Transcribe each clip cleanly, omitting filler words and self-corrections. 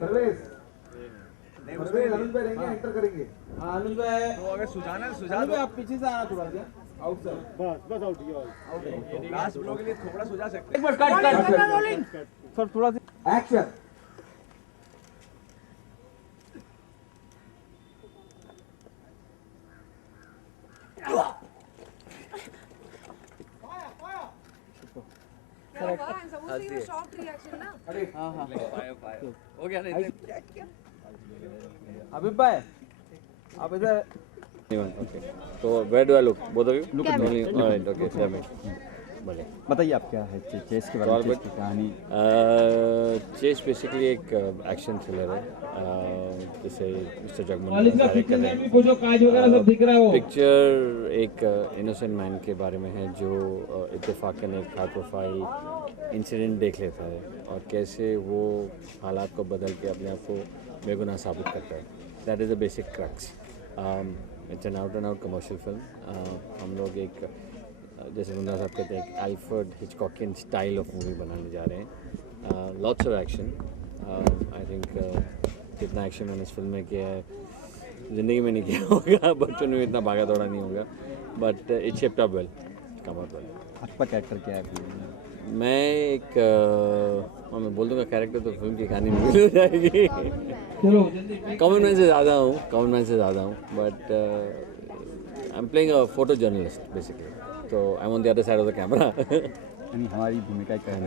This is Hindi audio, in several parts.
परवेज परवेज अनुज भाई रहेंगे एंटर करेंगे। हाँ अनुज भाई तो अगर सुजाना है सुजा अनुज दो। भाई आप पीछे से आना थोड़ा सा आउट सर बस आउट ही आउट। लास्ट ब्लो के लिए थोड़ा सुझा सकते एक बार कट सर थोड़ा सा एक्शन। हाँ हाँ हैं। हो गया नहीं अभी भाई आप इधर Okay. So where do I look? Both of you? Look at me. All right. Okay. Damn it. भले। बताइए आप क्या है चेस के बारे में, चेस की कहानी। चेस बेसिकली एक एक्शन थ्रिलर है जिसे मिस्टर जगमोहन डायरेक्ट कर रहे हैं। पिक्चर एक इनोसेंट मैन के बारे में है जो इत्तेफाकन एक हाई प्रोफाइल इंसिडेंट देख लेता है और कैसे वो हालात को बदल के अपने आप को बेगुनाह साबित करता है। That is the basic crux. It's an out and out commercial film. हम लोग एक जैसे मुन्ना साहब कहते हैं एक अल्फ्रेड हिचकॉकियन स्टाइल ऑफ मूवी बनाने जा रहे हैं। Lots of action. I think जितना एक्शन मैंने इस फिल्म में किया है ज़िंदगी में नहीं किया होगा, बच्चों में इतना भागा दौड़ा नहीं होगा, but it shaped up well, come out well. आपका कैरेक्टर क्या है फिल्म में? मैं एक मैं बोल दूंगा कैरेक्टर तो फिल्म की कहानी मिल हो जाएगी। कॉमन मैन से ज़्यादा हूँ, but I am playing a photo journalist basically, तो I am on the other side of the camera. यानी हमारी भूमिका क्या है?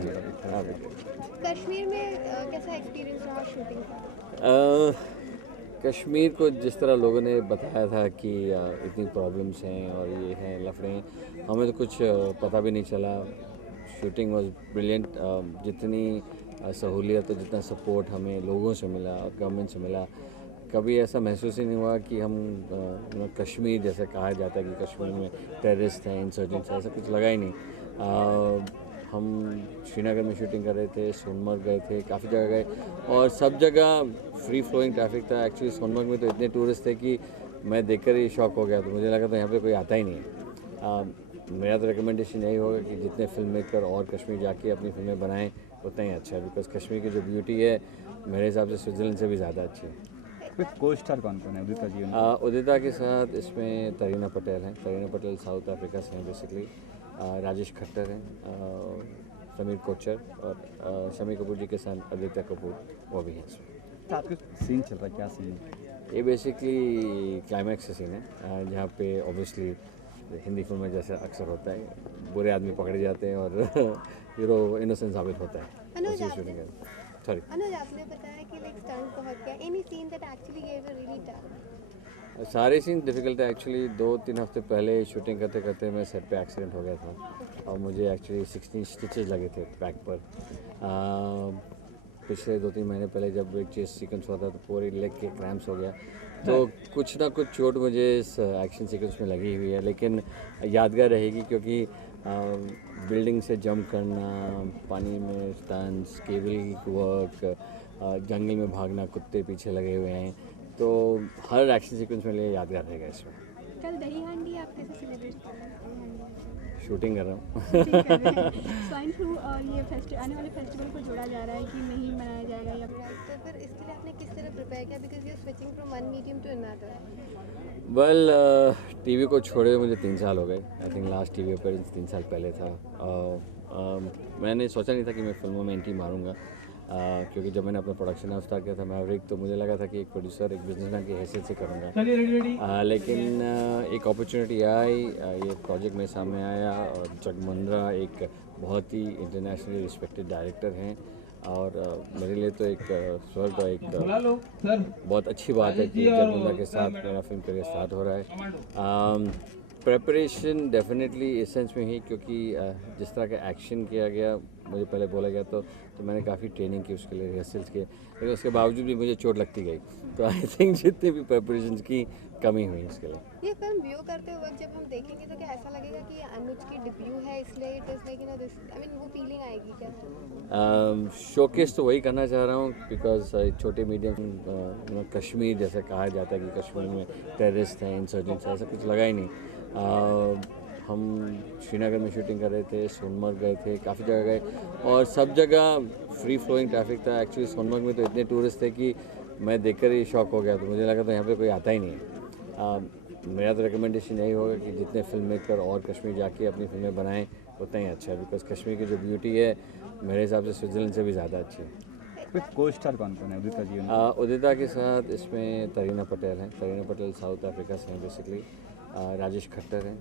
कश्मीर में कैसा एक्सपीरियंस रहा शूटिंग का? कश्मीर को जिस तरह लोगों ने बताया था कि इतनी प्रॉब्लम्स हैं और ये हैं लफड़े हैं, हमें तो कुछ पता भी नहीं चला। Shooting was brilliant. जितनी सहूलियत और जितना सपोर्ट हमें लोगों से मिला और गवर्नमेंट से मिला, कभी ऐसा महसूस ही नहीं हुआ कि हम कश्मीर जैसे कहा जाता है कि कश्मीर में टेररिस्ट हैं, इंसर्जेंट्स हैं, ऐसा कुछ लगा ही नहीं। हम श्रीनगर में शूटिंग कर रहे थे, सोनमर्ग गए थे, काफ़ी जगह गए और सब जगह फ्री फ्लोइंग ट्रैफिक था। एक्चुअली सोनमर्ग में तो इतने टूरिस्ट थे कि मैं देखकर ही शॉक हो गया, तो मुझे लगा था यहाँ पे कोई आता ही नहीं है। मेरा तो रिकमेंडेशन यही होगा कि जितने फिल्म मेकर और कश्मीर जाके अपनी फिल्में बनाएं उतना ही अच्छा है, बिकॉज कश्मीर की जो ब्यूटी है मेरे हिसाब से स्विट्ज़रलैंड से भी ज़्यादा अच्छी है। को स्टार कौन कौन है? उदिता जी। उदिता के साथ इसमें तरीना पटेल हैं। तरीना पटेल साउथ अफ्रीका से हैं बेसिकली। राजेश खट्टर हैं, समीर कोचर और शमी कपूर जी के साथ आदित्य कपूर, वो भी हैं इसमें। आपके सीन चल रहा है, क्या सीन है? ये बेसिकली क्लाइमैक्स सीन है जहाँ पे ऑब्वियसली हिंदी फिल्म में जैसे अक्सर होता है, बुरे आदमी पकड़े जाते हैं और हीरो इनोसेंट साबित होता है। अनुज आपने बताया कि लाइक स्टंट बहुत किया। Any seen that actually gives a really tough? सारे सीन डिफ़िकल्ट है एक्चुअली। 2-3 हफ्ते पहले शूटिंग करते करते मैं सेट पे एक्सीडेंट हो गया था और मुझे एक्चुअली 16 स्टिचेस लगे थे बैक पर। पिछले 2-3 महीने पहले जब एक चेस सीक्वेंस हुआ था तो पूरे लेग के क्रैम्प्स हो गया, तो कुछ ना कुछ चोट मुझे इस एक्शन सीक्वेंस में लगी हुई है, लेकिन यादगार रहेगी क्योंकि बिल्डिंग से जंप करना, पानी में स्टंट्स, केबल वर्क, जंगल में भागना, कुत्ते पीछे लगे हुए हैं, तो हर एक्शन सीक्वेंस मेरे लिए यादगार रहेगा इसमें। कल दही हांडी आप कैसे सेलिब्रेट कर रहे हैं? शूटिंग कर रहा हूँ। स्वाइन फ्लू और ये आने वाले फेस्टिवल को जोड़ा जा रहा है कि नहीं मनाया जाएगा या तो फिर इसके लिए आपने किस तरह प्रिपेयर किया? Because you are switching from one medium to another. Well TV को छोड़े हुए मुझे 3 साल हो गए। I think last TV appearance 3 साल पहले था। मैंने सोचा नहीं था कि मैं फिल्मों में एंट्री मारूंगा, क्योंकि जब मैंने अपना प्रोडक्शन हाउस स्टार्ट किया था मैवरिक, तो मुझे लगा था कि एक प्रोड्यूसर, एक बिजनेसमैन की हैसियत से करूँगा। लेकिन एक अपॉर्चुनिटी आई, ये प्रोजेक्ट मेरे सामने आया और जगमुंद्रा एक बहुत ही इंटरनेशनली रिस्पेक्टेड डायरेक्टर हैं और मेरे लिए तो एक स्वर्ग और एक बहुत अच्छी बात है कि जगमुंद्रा के साथ मेरा फिल्म करियर स्टार्ट हो रहा है। प्रेपरेशन डेफिनेटली इस सेंस में ही क्योंकि जिस तरह का एक्शन किया गया, मुझे पहले बोला गया तो मैंने काफ़ी ट्रेनिंग की उसके लिए, रिहर्सल्स किए, लेकिन उसके बावजूद भी मुझे चोट लगती गई, तो आई थिंक जितनी भी प्रेपरेशंस की कमी हुई इसके लिए। ये फिल्म व्यू करते वक्त जब हम देखेंगे तो क्या ऐसा लगेगा कि अनुज की डेब्यू है इसलिए it is like this, I mean वो फीलिंग आएगी क्या? शोकेस तो वही करना चाह रहा हूँ बिकॉज छोटे मीडियम कश्मीर जैसे कहा जाता है कि कश्मीर में टेररिस्ट हैं, इंसर्जेंट्स हैं, ऐसा कुछ लगा ही नहीं। हम श्रीनगर में शूटिंग कर रहे थे, सोनमर्ग गए थे, काफ़ी जगह गए और सब जगह फ्री फ्लोइंग ट्रैफिक था। एक्चुअली सोनमर्ग में तो इतने टूरिस्ट थे कि मैं देखकर ही शॉक हो गया, तो मुझे लगा था यहाँ पे कोई आता ही नहीं है। मेरा तो रिकमेंडेशन यही होगा कि जितने फिल्म मेकर और कश्मीर जाके अपनी फिल्में बनाएं उतना ही अच्छा है, बिकॉज कश्मीर की जो ब्यूटी है मेरे हिसाब से स्विट्ज़रलैंड से भी ज़्यादा अच्छी है। फिर को स्टार कौन कौन है उदिता जी? उदिता के साथ इसमें तरीना पटेल हैं। तरीना पटेल साउथ अफ्रीका से हैं बेसिकली। राजेश खट्टर हैं,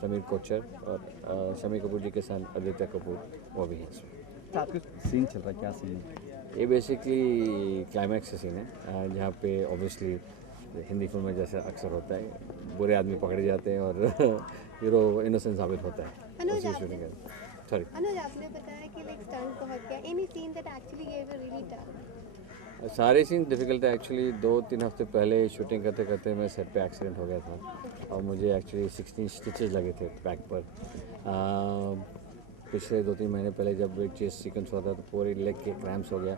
समीर कोचर और शमी कपूर जी के साथ आदित्य कपूर वो भी हैं इसमें। आपके सीन चल रहा है, क्या सीन है? ये बेसिकली क्लाइमैक्स का सीन है जहाँ पे ऑब्वियसली हिंदी फिल्म में जैसा अक्सर होता है बुरे आदमी पकड़े जाते हैं और हीरो इनोसेंट साबित होता है। अनुज सॉरी अनुज आपने बताया कि लाइक स्टंट बहुत किया, any seen that actually gave a really tough? सारे सीन डिफ़िकल्ट है एक्चुअली। 2-3 हफ्ते पहले शूटिंग करते करते मैं सेट पे एक्सीडेंट हो गया था और मुझे एक्चुअली 16 स्टिचेस लगे थे बैक पर। पिछले 2-3 महीने पहले जब एक चेस्ट सीक्वेंस हुआ था तो पूरे लेग के क्रैम्प्स हो गया,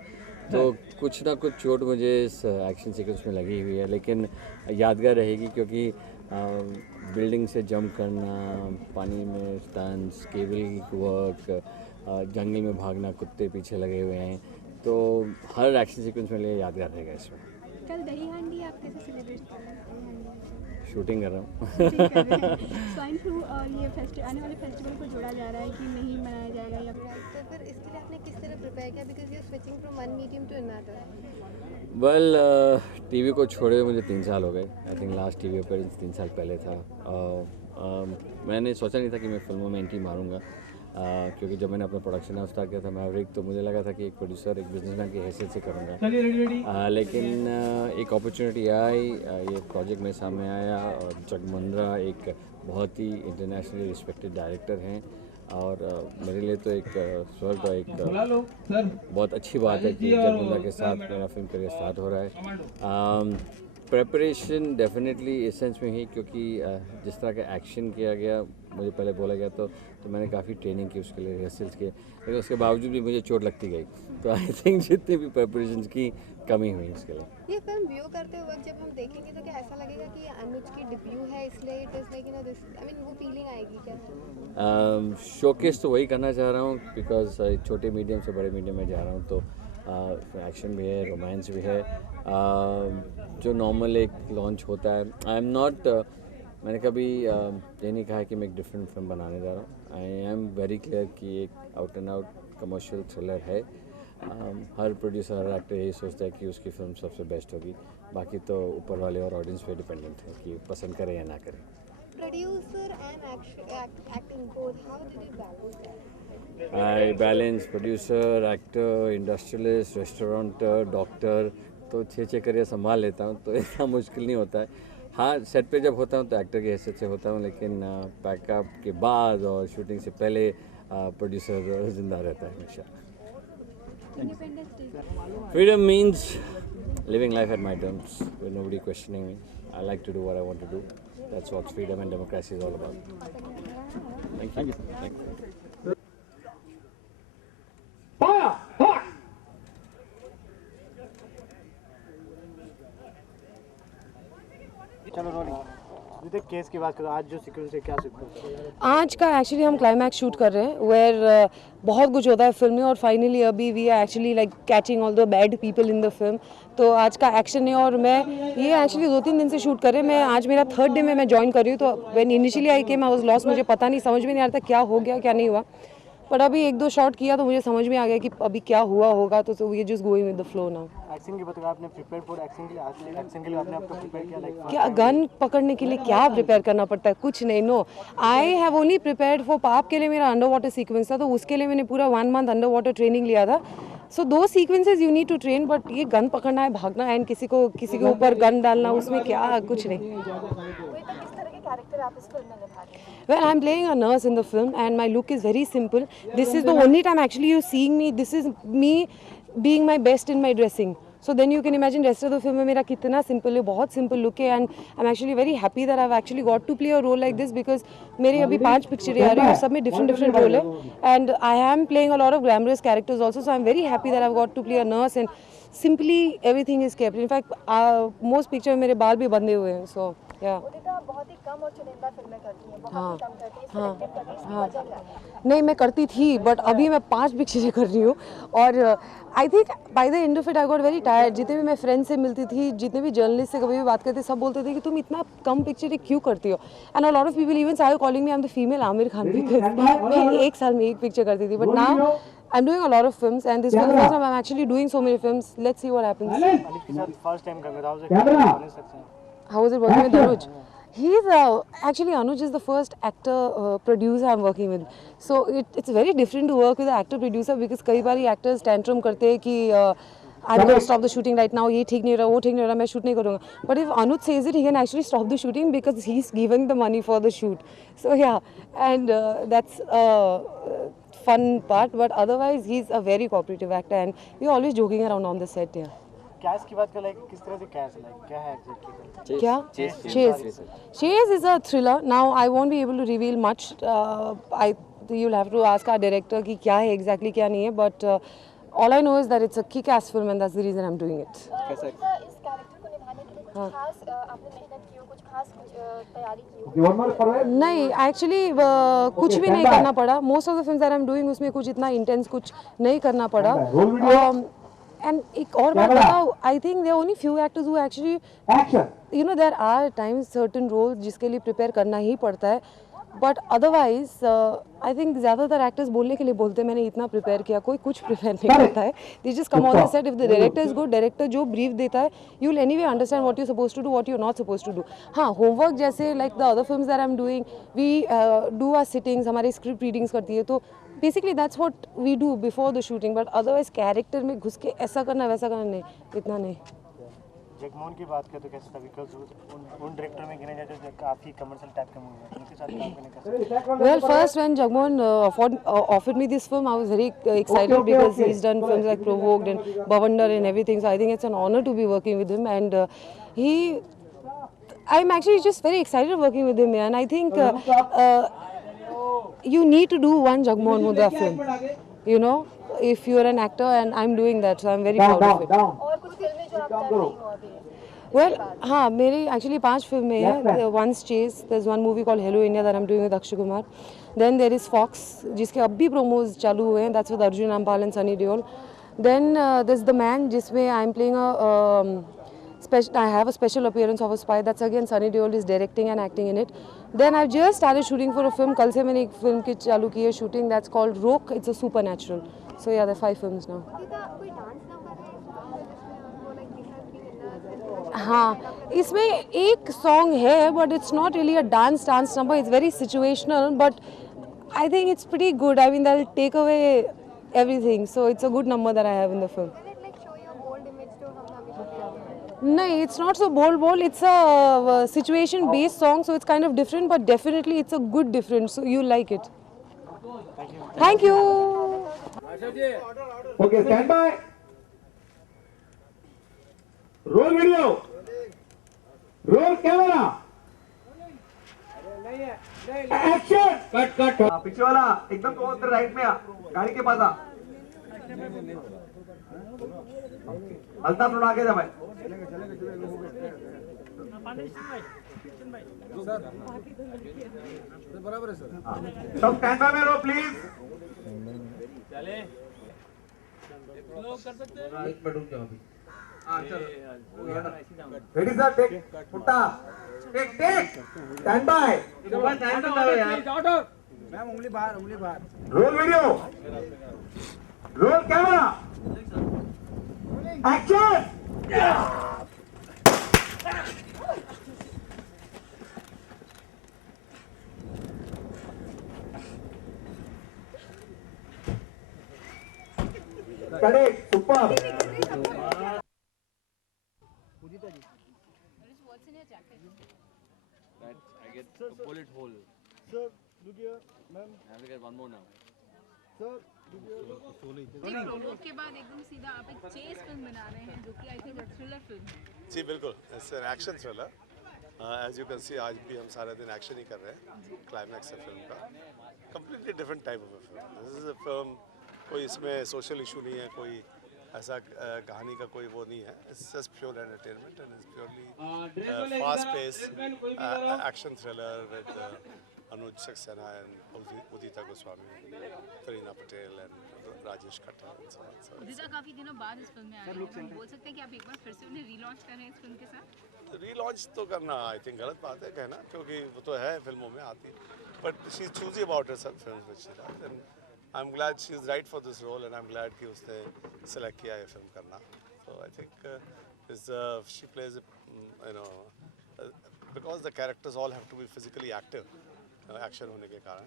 तो कुछ ना कुछ चोट मुझे इस एक्शन सीक्वेंस में लगी हुई है, लेकिन यादगार रहेगी क्योंकि बिल्डिंग से जंप करना, पानी में स्टंट्स, केबल वर्क, जंगल में भागना, कुत्ते पीछे लगे हुए हैं, तो हर एक्शन सीक्वेंस में लिए यादगार रहेगा इसमें। कल दही हांडी आप कैसे सेलिब्रेट कर रहे हैं? शूटिंग कर रहा हूँ। स्वाइन फ्लू ये आने वाले फेस्टिवल को जोड़ा जा रहा है कि नहीं मनाया जाएगा या तो फिर इसके लिए आपने किस तरह प्रिपेयर किया, because you are switching from one medium to another? Well TV को छोड़े मुझे 3 साल हो गए। I think last TV appearance 3 साल पहले था। मैंने सोचा नहीं था कि मैं फिल्मों में एंट्री मारूंगा, क्योंकि जब मैंने अपना प्रोडक्शन हाउस स्टार्ट किया था मैवरिक, तो मुझे लगा था कि एक प्रोड्यूसर, एक बिजनेसमैन की हैसियत से करूँगा। लेकिन एक अपॉर्चुनिटी आई, ये प्रोजेक्ट मेरे सामने आया और जगमुंद्रा एक बहुत ही इंटरनेशनली रिस्पेक्टेड डायरेक्टर हैं और मेरे लिए तो एक स्वर्ग और एक बहुत अच्छी बात है कि जगमुंद्रा के साथ मेरा फिल्म करियर स्टार्ट हो रहा है। प्रेपरेशन डेफिनेटली एसेंस में ही, क्योंकि जिस तरह का एक्शन किया गया, मुझे पहले बोला गया तो मैंने काफ़ी ट्रेनिंग की उसके लिए, रिहर्सल्स किए, लेकिन उसके बावजूद भी मुझे चोट लगती गई, तो आई थिंक जितनी भी प्रेपरेशन की कमी हुई इसके लिए। ये फिल्म व्यू करते वक्त जब हम देखेंगे तो क्या ऐसा लगेगा कि अनुज की डेब्यू है इसलिए it is like you know this, I mean वो फीलिंग आएगी क्या? शोकेस तो वही करना चाह रहा हूँ, बिकॉज छोटे मीडियम से बड़े मीडियम में जा रहा हूँ, तो एक्शन भी है, रोमांस भी है, जो नॉर्मल एक लॉन्च होता है। आई एम नॉट, मैंने कभी ये नहीं कहा कि मैं एक डिफरेंट फिल्म बनाने जा रहा हूँ। आई एम वेरी क्लियर कि एक out and out commercial thriller है। हर प्रोड्यूसर, हर एक्टर यही सोचता है कि उसकी फिल्म सबसे बेस्ट होगी, बाकी तो ऊपर वाले और ऑडियंस पे डिपेंडेंट है कि पसंद करे या ना करे। Producer and acting both, how did you balance that? I balance producer, actor, industrialist, restaurateur, doctor, तो 6 करियर संभाल लेता हूँ, तो इतना मुश्किल नहीं होता है। हाँ, सेट पे जब होता हूँ तो एक्टर की हैसियत से होता हूँ, लेकिन पैकअप के बाद और शूटिंग से पहले प्रोड्यूसर जिंदा रहता है हमेशा। Freedom means living life at my terms with nobody questioning me. I like to do what I want to do. That's what freedom and democracy is all about. Thank you. Thank you. चलो रोलिंग। केस की बात करो, आज जो सीक्वेंस है क्या सीक्वेंस? आज का एक्चुअली हम क्लाइमैक्स शूट कर रहे हैं, वेयर बहुत कुछ होता है फिल्म में और फाइनली अभी we are actually like catching all the bad people in the film. तो आज का एक्शन है और मैं ये एक्चुअली 2-3 दिन से शूट कर रहे हैं। मैं आज मेरा 3rd डे में मैं ज्वाइन कर रही हूँ, तो when initially I came I was lost, मुझे पता नहीं, समझ में नहीं आ रहा था क्या हो गया क्या नहीं हुआ, पर अभी 1-2 शॉट किया तो मुझे समझ में आ गया कि अभी क्या हुआ होगा, तो we just going with the flow now. Action की बात करो, आपने प्रिपेयर फॉर एक्शन के लिए, एक्शन के लिए आपने आपको प्रिपेयर किया? लाइक क्या गन पकड़ने के लिए क्या प्रिपेयर करना पड़ता है? कुछ नहीं, no. I have only prepared for pop के लिए मेरा अंडर वाटर सीक्वेंस था, तो उसके लिए मैंने पूरा 1 मंथ अंडर वाटर ट्रेनिंग लिया था। So 2 sequences you need to train, but ये गन पकड़ना है, भागना एंड किसी के ऊपर गन डालना, उसमें क्या कुछ नहीं। Well, I'm playing a nurse in the film and my look is very simple. This is the only time actually you're seeing me. This is me being my best in my dressing. So then you can imagine rest of the film में मेरा कितना simple है, बहुत simple look है, and I'm actually very happy that I've actually got to play a role like this because मेरे अभी 5 पिक्चरें आ रही हैं और सब में different role है, and I am playing a lot of glamorous characters also, so I'm very happy that I've got to play a nurse and simply everything is kept. In fact most picture में मेरे बाल भी बंधे हुए हैं, सो या बहुत ही कम और चुनिंदा फिल्में करती हैं, हाँ बहुत ही कम करती हैं, हाँ selective करती हैं, इसकी हाँ वजह क्या है? नहीं, मैं करती थी बट अभी मैं 5 पिक्चरें कर रही हूँ और I think by the end of it I got very tired. जितने भी मैं फ्रेंड से मिलती थी, जितने भी जर्नलिस्ट से कभी भी बात करते, सब बोलते थे कि तुम इतना कम पिक्चरें क्यों करती हो। And a lot of people even started calling me I am the female Aamir Khan, because मैं एक साल में एक पिक्चर करती थी, but now I am doing a lot of films and this was the first time I am actually doing so many films. Let's see what happens. Ali के साथ फर्स्ट टाइम कर रहा हूं, How was it working with Anuj? He's actually Anuj is the first actor producer I'm working with. So it's very different to work with an actor producer because कई बारी actors tantrum करते हैं कि I'm going to stop the shooting right now. ये ठीक नहीं हो रहा, वो ठीक नहीं हो रहा, मैं shoot नहीं करूँगा. But if Anuj says it, he can actually stop the shooting because he's giving the money for the shoot. So yeah, and that's fun part. But otherwise, he's a very cooperative actor, and we're always joking around on the set. Yeah. Cash की बात कर, लाइक किस तरह से कैश, लाइक क्या है एग्जैक्टली? क्या? Chase is a thriller. Now I won't be able to reveal much. You'll have to ask our director कि क्या है exactly, क्या नहीं है. But all I know is that it's a kick-ass film and that's the reason I'm doing it. इस कैरेक्टर को निभाने के लिए कुछ खास आपने मेहनत की हो, कुछ खास तैयारी की हो? नहीं, एक्चुअली कुछ भी नहीं करना पड़ा. Most of the films that I'm doing उसमें कुछ इतना intense कुछ नहीं करना पड़ा. And एक और बात बताओ, I think there are only few actors who actually, you know, there are times certain roles जिसके लिए prepare करना ही पड़ता है. But otherwise, I think ज़्यादातर actors बोलने के लिए बोलते हैं मैंने इतना prepare किया, कोई कुछ prepare नहीं करता है. They just come on the set. If the director is good, director जो brief देता है, you will anyway understand what you're supposed to do, what you're not supposed to do. हाँ, homework जैसे like the other films that I'm doing, we do our sittings, हमारे script readings करती है, तो basically that's what we do before the shooting. But otherwise character में घुस के ऐसा करना वैसा करना नहीं, इतना नहीं. जगमोहन की बात करें तो कैसा था, बिकॉज उन डायरेक्टर में गिने जाते हैं काफ़ी कमर्शियल टाइप के मूवी हैं, उनके साथ काम करने का? Well, first when Jagmohan offered me this film, I was very excited because he's done films like Provoked and Bhavandar and everything. So I think it's an honor to be working with him, and I'm actually just very excited working with him, and I think you need to do one Jagmohan Mundra film, you know, if you're an actor, and I'm doing that, so I'm very proud of it. और कुछ फिल्में जो आप कर रही हो अभी? Well, हाँ, मेरी actually 5 फिल्में हैं. One's Chase, there's one movie called Hello India that I'm doing with Akshay Kumar. Then there is Fox, जिसके अब भी promos चालू हुए हैं, that's with Arjun Rampal and Sunny Deol. Then there's The Man, जिसमें I'm playing I have a special appearance of a spy. That's again Sunny Deol is directing and acting in it. Then I've just started shooting for a film. कल से मैंने एक film की चालू की है shooting. That's called Rock. It's a supernatural. So yeah, there are 5 films now. कोई डांस नंबर है जिसमें आपको लाइक दिखा कि हाँ, इसमें एक सॉन्ग है but it's not really a dance number. It's very situational, but I think it's pretty good. I mean, they'll take away everything. So it's a good number that I have in the film. Does it like show your bold image जो हम हमेशा देखते हैं? No, it's not so bold. It's a situation-based song, so it's kind of different, but definitely it's a good difference. So you like it. Thank you. Okay, stand by. Roll video. Roll camera. Action. Cut. पीछे वाला एकदम तो उधर राइट में आ, गाड़ी के पास आ. हल्का थोड़ा आगे जा भाई. सब स्टैंड बाय में रहो प्लीज. रेडी सर, टेक फुटा, टेक स्टैंड बाय. मैम उंगली बाहर. Roll video, roll camera, action. Correct, super. That I get a bullet hole. Sir, look here, ma'am. I have to get one more now. Sir, look here. Provoke के बाद एकदम सीधा आप एक चेस फिल्म बना रहे हैं जो कि आई थिंक थ्रिलर फिल्म है. जी बिल्कुल, it's an action thriller. As you can see आज भी हम सारा दिन एक्शन ही कर रहे हैं. क्लाइमैक्स है फिल्म का. Completely different type of film. This is a film, कोई इसमें सोशल इशू नहीं है, कोई ऐसा कहानी का कोई वो नहीं है. It's just pure entertainment and it's purely fast paced action thriller with Anuj Saxena and Udita Goswami, Kareena Patel and Rajesh Khattar and so on. So उदिता काफी दिनों बाद इस फिल्म में आ रही है, हम बोल सकते हैं कि आप एक बार फिर से उन्हें रीलॉन्च कर रहे हैं इस फिल्म के साथ. रीलॉन्च तो करना आई थिंक गलत बात है कहना, क्योंकि वो तो है फिल्मों में आती, but she is choosy about her film which she does and I am glad she is right for this role and I am glad कि उसने सेलेक्ट किया ये फिल्म करना. So I think is she plays you know because the characters all have to be physically active action होने के कारण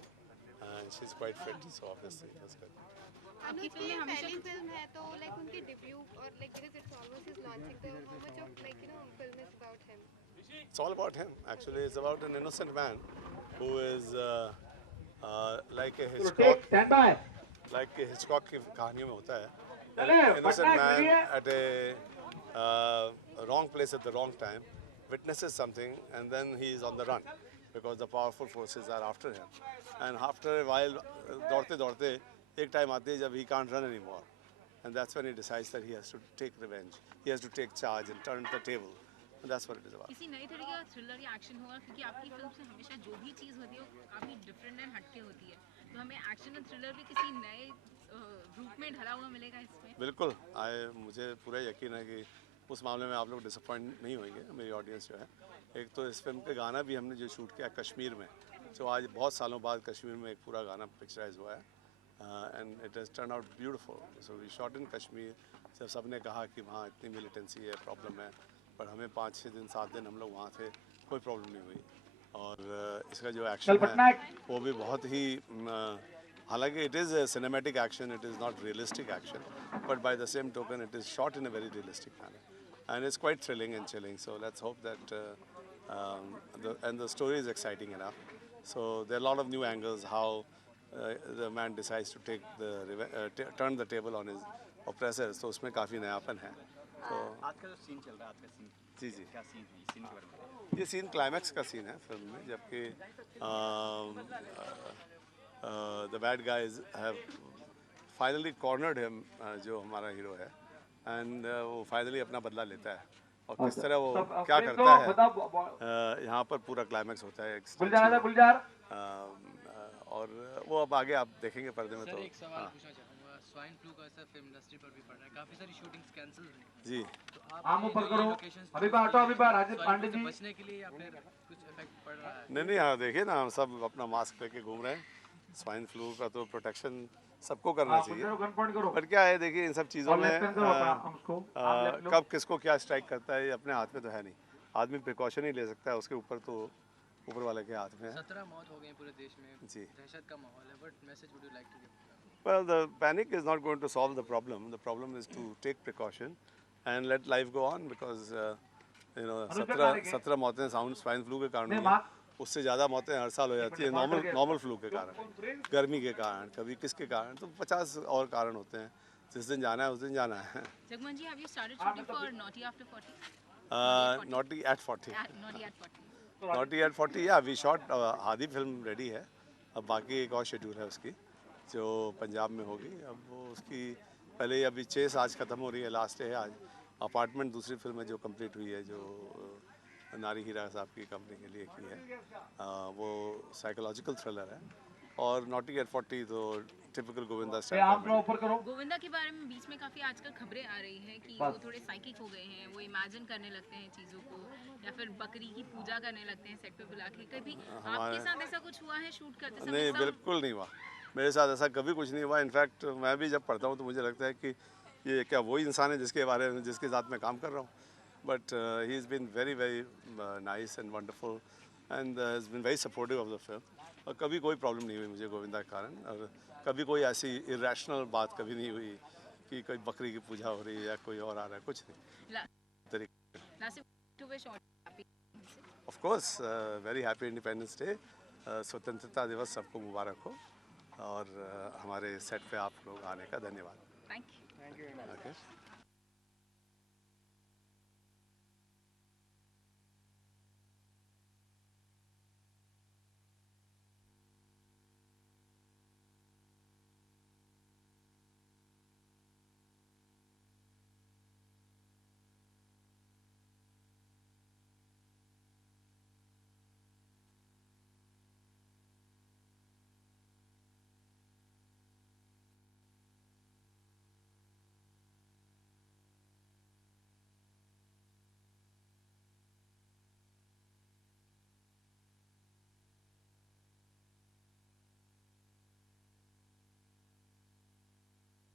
and she is quite fit, so obviously it was good. Anuj की पहली फिल्म है तो लाइक उनके डेब्यू और like because it's almost his launching, तो how much of like film is about him? It's all about him. Actually, it's about an innocent man who is like a Hitchcock. Stand by. Like a Hitchcock की कहानियों में होता है. An innocent man at a wrong place at the wrong time witnesses something and then he is on the run because the powerful forces are after him. And after a while, दौड़ते एक टाइम आती है जब he can't run anymore. And that's when he decides that he has to take revenge. He has to take charge and turn the table. And that's what it is about. किसी नए तरीके का थ्रिलर या एक्शन होगा, क्योंकि आपकी फिल्म से हमेशा जो भी चीज़ होती है वो काफ़ी डिफरेंट एंड हटके होती है, तो हमें एक्शन और थ्रिलर भी किसी नए रूप में ढला हुआ मिलेगा इसमें. बिल्कुल मुझे पूरा यकीन है कि उस मामले में आप लोग डिसअपॉइंट नहीं होंगे. मेरी ऑडियंस जो है, एक तो इस फिल्म के गाना भी हमने जो शूट किया कश्मीर में, जो आज बहुत सालों बाद कश्मीर में एक पूरा गाना पिक्चराइज हुआ है and it has turn out beautiful. So we shot in Kashmir. जब सबने कहा कि वहाँ इतनी मिलिटेंसी है, प्रॉब्लम है, पर हमें 5-6 दिन 7 दिन हम लोग वहाँ थे, कोई प्रॉब्लम नहीं हुई. और इसका जो एक्शन है वो भी बहुत ही हालांकि it is cinematic action, it is not realistic action, but by the same token it is shot in a very realistic manner and it's quite thrilling and chilling. So let's hope that and the story is exciting enough. So there are a lot of new angles how the man decides to take turn the table on his oppressors. तो उसमें काफ़ी नयापन है. तो आज का जो सीन चल रहा है, आज का सीन जी क्या सीन है, सीन के बारे में बताइए. ये सीन क्लाइमैक्स का सीन है फिल्म में, जबकि the bad guys have finally cornered him, जो हमारा हीरो है, एंड वो फाइनली अपना बदला लेता है. और किस तरह वो क्या करता है, यहाँ पर पूरा क्लाइमैक्स होता है. गुलजार और वो अब आगे आप देखेंगे पर्दे में. तो एक सवाल पूछना चाहूँगा, स्वाइन फ्लू का असर फिल्म इंडस्ट्री पर भी पड़ रहा है, काफ़ी सारी शूटिंग्स कैंसिल हुई जी. तो आप आम ऊपर करो. अभी राजेश पांडे जी बचने के लिए या फिर कुछ इफेक्ट पड़ रहा है? नहीं हाँ देखिए ना, हम सब अपना मास्क लेके घूम रहे हैं. स्वाइन फ्लू का तो प्रोटेक्शन सबको करना चाहिए, पर क्या है देखिए इन सब चीज़ों में कब किसको क्या स्ट्राइक करता है ये अपने हाथ में तो है नहीं. आदमी प्रिकॉशन ही ले सकता है, उसके ऊपर तो ऊपर वाले के हाथ में है. 17 मौत हो गई पूरे देश में जी. दहशत का माहौल है. What message would you like to give? Well, the panic is not going to solve the problem. The problem is to take precaution and let life go on because you know 17 मौतें स्वाइन फ्लू के कारण हुई हैं. उससे ज़्यादा मौतें हर साल हो जाती है नॉर्मल फ्लू के कारण, गर्मी के कारण, कभी किसके कारण, तो 50 और कारण होते हैं. जिस दिन जाना है उस दिन जाना है. जगमोहन जी, have you started shooting for Naughty After 40? Naughty at 40. Naughty at 40. Naughty at 40, yeah, we shot आधी फिल्म रेडी है. अब बाकी एक और शेड्यूल है उसकी जो पंजाब में होगी. अब वो उसकी पहले अभी चेस आज ख़त्म हो रही है, लास्ट डे है आज. अपार्टमेंट दूसरी फिल्म है जो कंप्लीट हुई है, जो नारी हीरा साहब की कंपनी के लिए की है. वो साइकोलॉजिकल थ्रिलर है. और नॉटी एट 40 तो टिपिकल गोविंदा स्टाइल. गोविंदा के बारे में बीच में काफ़ी आजकल खबरें आ रही हैं कि वो थोड़े साइकिक हो गए हैं, वो इमेजिन करने लगते हैं चीज़ों को, या फिर बकरी की पूजा करने लगते हैं सेट पे बुला के. कभी आपके साथ ऐसा कुछ हुआ है शूट करते समय? नहीं, बिल्कुल नहीं हुआ. मेरे साथ ऐसा कभी कुछ नहीं हुआ. इनफैक्ट मैं भी जब पढ़ता हूँ तो मुझे लगता है कि ये क्या वही इंसान है जिसके साथ मैं काम कर रहा हूँ. But he is been very nice and wonderful and is been very supportive of the film. और कभी कोई प्रॉब्लम नहीं हुई मुझे गोविंदा के कारण, और कभी कोई ऐसी इरेशनल बात कभी नहीं हुई कि कोई बकरी की पूजा हो रही है या कोई और आ रहा है, कुछ नहीं. Of course very happy independence day. स्वतंत्रता दिवस सबको मुबारक हो, और हमारे सेट पे आप लोग आने का धन्यवाद. Thank you. ओके.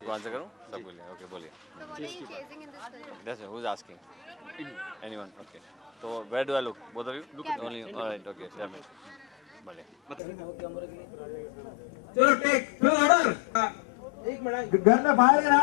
को आंसर करूँ सबके लिए? ओके बोलिए. So what are you chasing in this film? That's who's asking. Anyone? Okay. So where do I look? Both of you? Look only. All right. Okay. Tell me. बोलिए. चलो टेक फिर ऑर्डर. घर में बाहर है ना.